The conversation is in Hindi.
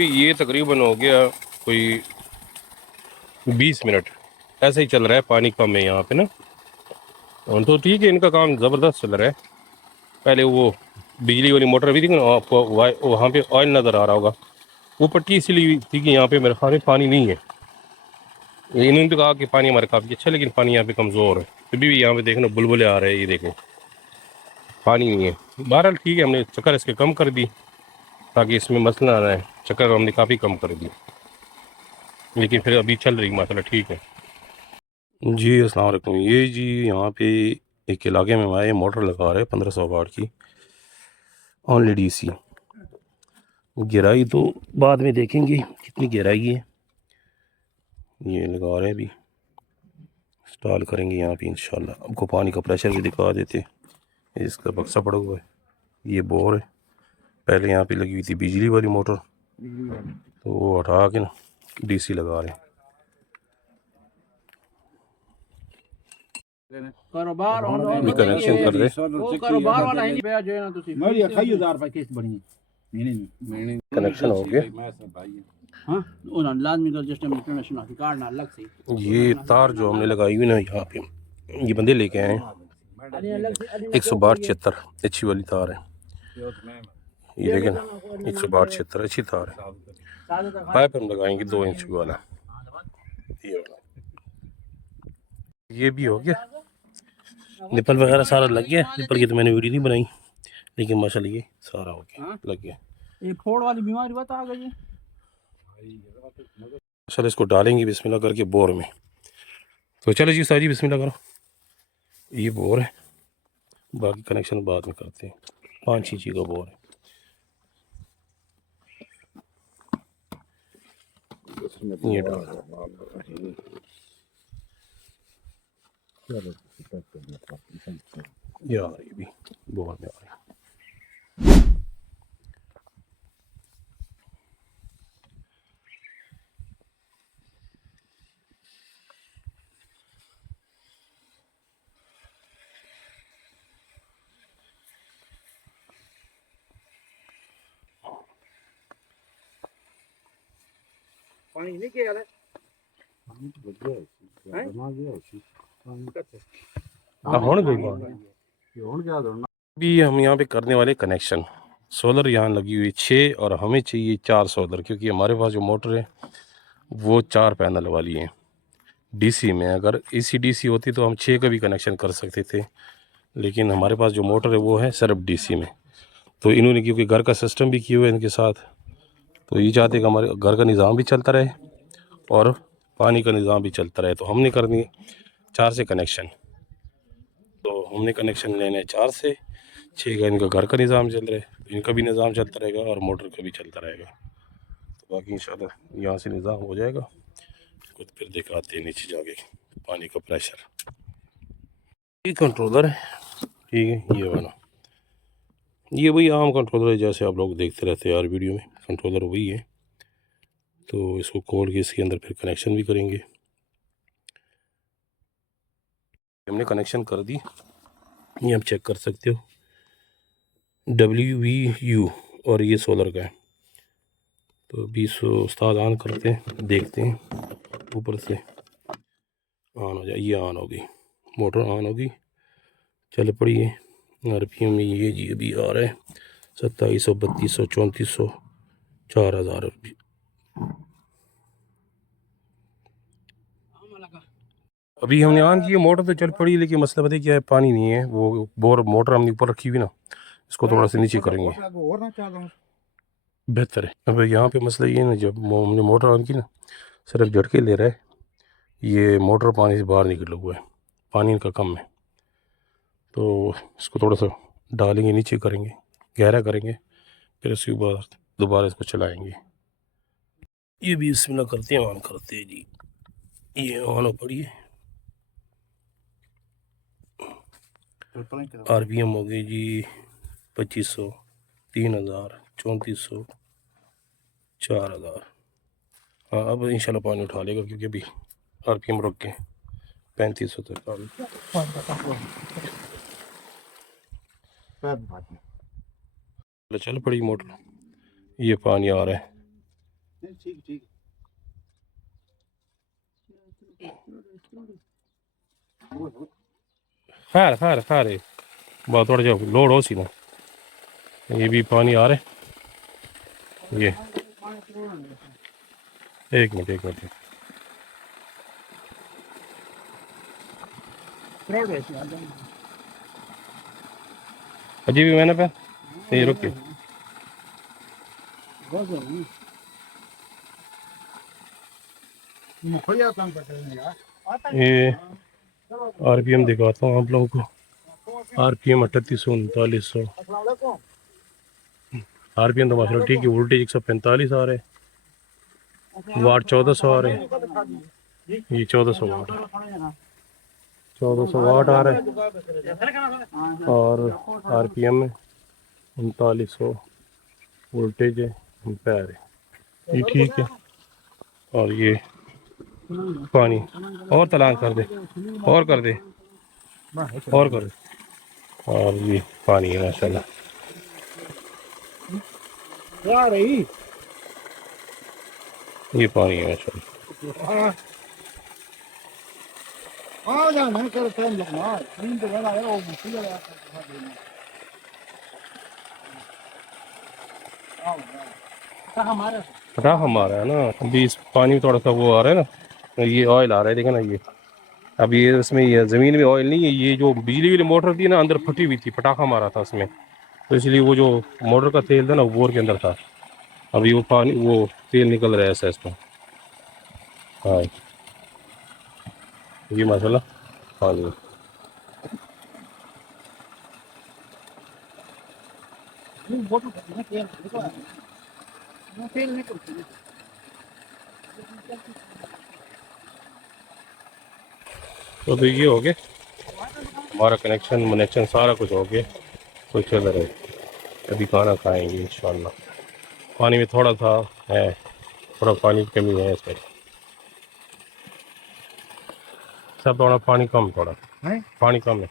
ये तकरीबन हो गया कोई 20 मिनट ऐसे ही चल रहा है। पानी कम है यहाँ पे ना, और तो ठीक है, इनका काम ज़बरदस्त चल रहा है। पहले वो बिजली वाली मोटर भी थी ना, आपको वहाँ पे ऑयल नज़र आ रहा होगा, वो पट्टी इसीलिए थी कि यहाँ पे मेरे ख्याल में पानी नहीं है। इन्होंने तो कहा कि पानी हमारे काफ़ी अच्छा, लेकिन पानी यहाँ पे कमज़ोर है। तो भी यहाँ पे देखना बुलबुले आ रहे हैं, ये देखो पानी नहीं है। बहरहाल ठीक है, हमने चक्कर इसके कम कर दी ताकि इसमें मसला ना आए। चक्कर हमने काफ़ी कम कर दी, लेकिन फिर अभी चल रही मसला ठीक है। जी अस्सलाम वालेकुम। ये जी यहाँ पे एक इलाके में आए मोटर लगा रहे 1500 वाट की ऑनली डीसी। गहराई तो बाद में देखेंगे कितनी गहराई है। ये लगा रहे हैं, अभी इंस्टॉल करेंगे यहाँ पे इंशाल्लाह। आपको पानी का प्रेशर भी दिखा देते। इसका बक्सा पड़ा हुआ है, ये बोर है। पहले यहाँ पे लगी हुई थी बिजली वाली मोटर, तो वो हटा के ना डीसी लगा रहे हैं। कारोबार कनेक्शन कर रहे कारोबार वाला ही नहीं पे जो है ना ਤੁਸੀਂ ਮੇਰੀ 28000 ਰੁਪਏ ਕਿਸ਼ਤ ਬਣੀ ਮਹੀਨੇ कनेक्शन हो गया। हां ਉਹਨਾਂ ਲਾਜ਼ਮੀ ਕਰ ਜਿਸ ਟਾਈਮ इंटरनेशनल की कार्ड ना अलग से। ये तार जो हमने लगाई हुई ना यहाँ पे, ये बंदे लेके आए हैं 162-76 अच्छी वाली तार है। ये देखें ना 162-76 अच्छी तार है। पाइप हम लगाएंगे 2 इंच वाला। ये भी हो गया, निपल वगैरह सारा लग गया। निपल की तो मैंने वीडियो नहीं बनाई, लेकिन माशाल्लाह ये सारा हो गया, लग गया। ये फोड़ वाली बीमारी बता गई। चलो इसको डालेंगे बिस्मिल्लाह करके बोर में। तो चलो जी साजी बिस्मिल्लाह करो। ये बोर है, बाकी कनेक्शन बाद में करते हैं। 5 इंची का बोर है। ये डाल ये आ रही भी बोर में आ रही। पानी नहीं किया है पानी तो बढ़ गया है बना गया है पानी का होने गई बात ये होने क्या दो भी। हम यहाँ पे करने वाले कनेक्शन सोलर यहाँ लगी हुई 6 और हमें चाहिए 4 सोलर, क्योंकि हमारे पास जो मोटर है वो 4 पैनल वाली है डीसी में। अगर एसी डीसी होती तो हम 6 का भी कनेक्शन कर सकते थे, लेकिन हमारे पास जो मोटर है वो है सिर्फ डीसी में। तो इन्होंने क्योंकि घर का सिस्टम भी किया हुआ है इनके साथ, तो ये चाहते कि हमारे घर का निज़ाम भी चलता रहे और पानी का निज़ाम भी चलता रहे। तो हमने कर दिए 4 से कनेक्शन। तो हमने कनेक्शन लेने 4 से 6 का। इनका घर का निज़ाम चल रहा है, इनका भी निज़ाम चलता रहेगा और मोटर का भी चलता रहेगा। तो बाकी इंशाल्लाह यहाँ से निज़ाम हो जाएगा। खुद फिर दिखाते हैं नीचे जाके पानी का प्रेशर। ये कंट्रोलर है, ठीक है। ये वाला ये वही आम कंट्रोलर है जैसे आप लोग देखते रहते हैं यार वीडियो में। कंट्रोलर वही है। तो इसको खोल के इसके अंदर फिर कनेक्शन भी करेंगे। हमने कनेक्शन कर दी, ये आप चेक कर सकते हो WVU, और ये सोलर का है। तो 20 उस्ताद ऑन करते हैं, देखते हैं ऊपर से ऑन हो जाए। ये ऑन हो गई, मोटर ऑन हो गई, चल पड़ी है। RPM में ये जी अभी आ रहा है 2700, 3200, 3400, 4000 अभी हमने ऑन की मोटर तो चल पड़ी, लेकिन मसला पता है क्या है, पानी नहीं है। वो बोर मोटर हमने ऊपर रखी हुई ना, इसको थोड़ा सा नीचे करेंगे बेहतर है। अब यहाँ पे मसला ये है ना, जब हमने मोटर ऑन की ना सिर्फ झटके ले रहा है, ये मोटर पानी से बाहर निकला हुआ है, पानी इनका कम है। तो इसको थोड़ा सा डालेंगे, नीचे करेंगे, गहरा करेंगे, फिर उसके बाद दोबारा इसको चलाएंगे। ये भी बिस्मिल्लाह करते हैं, ऑन करते हैं जी। ये ऑन हो पड़ी है। RPM हो गई जी 2500, 3000, 3400, 4000। हाँ अब इंशाल्लाह पानी उठा लेगा, क्योंकि अभी RPM रुक के 3500 तक चल पड़ी मोटर। ये पानी आ रहा है नहीं ठीक ठीक खैर खैर खैर बहुत थोड़ा जो लोड हो सी ना ये भी पानी आ रहा है ये एक मिनट अजी भी मैंने पे ये रुकिए ये आरपीएम दिखाता हूँ आप लोगों को आरपीएम 3839 आरपीएम तो माशाल्लाह ठीक है वोल्टेज 145 आ रहे हैं वाट 1400 आ रहे हैं ये 1400 वाट 1400 वाट आ रहा है और आरपीएम में 3900 वोल्टेज है एम्पेयर है ये ठीक है और ये पानी और तलाश कर दे और कर दे और कर दे और ये पानी है माशाल्लाह ये पानी है माशाल्लाह पता हमारा है ना अभी इस पानी में थोड़ा सा वो आ रहा है ना ये ऑयल आ रहा है देखा ना ये अब ये इसमें ये ज़मीन में ऑयल नहीं है ये जो बिजली वाली मोटर थी ना अंदर फटी हुई थी पटाखा मारा था उसमें तो इसलिए वो जो मोटर का तेल था ना वो बोर के अंदर था अभी वो पानी वो तेल निकल रहा है ऐसा इसमें हाँ ये माशाल्लाह पानी तो अभी ये हो गया हमारा कनेक्शन सारा कुछ हो गया तो चल रहे अभी खाना खाएंगे इंशाल्लाह पानी में थोड़ा सा है थोड़ा पानी की कमी है इसमें सब थोड़ा पानी कम थोड़ा पानी कम है